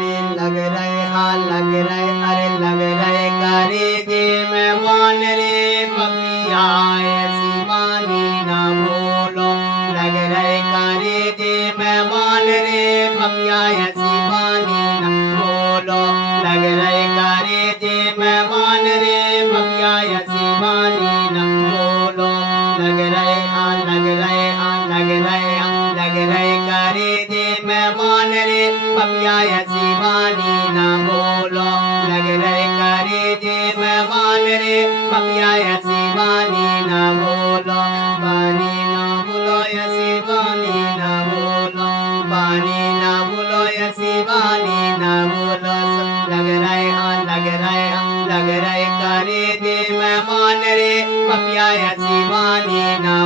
अरे लग रहे हाँ लग रहे अरे लग रहे करे जे मेहमान रे पपिया ऐसी बानी ना बोलो लग रहे करे जे मेहमान रे पपिया ऐसी बानी ना बोलो लग रहे करे जे मेहमान रे पपिया ऐसी बानी ना बोलो लग रहे हाँ लग रहे हाँ लग रहे हाँ लग रहे करे जे मेहमान रे पपिया ऐसी बानी ना बोलो लग रहे करे जे मेहमान रे पपिया ऐसी बानी ना बोलो बानी ना बोलो ऐसी बानी ना बोलो बानी ना बोलो ऐसी बानी ना बोलो लग रहे हाँ लग रहे हाँ लग रहे करे जे मेहमान रे पपिया ऐसी बानी ना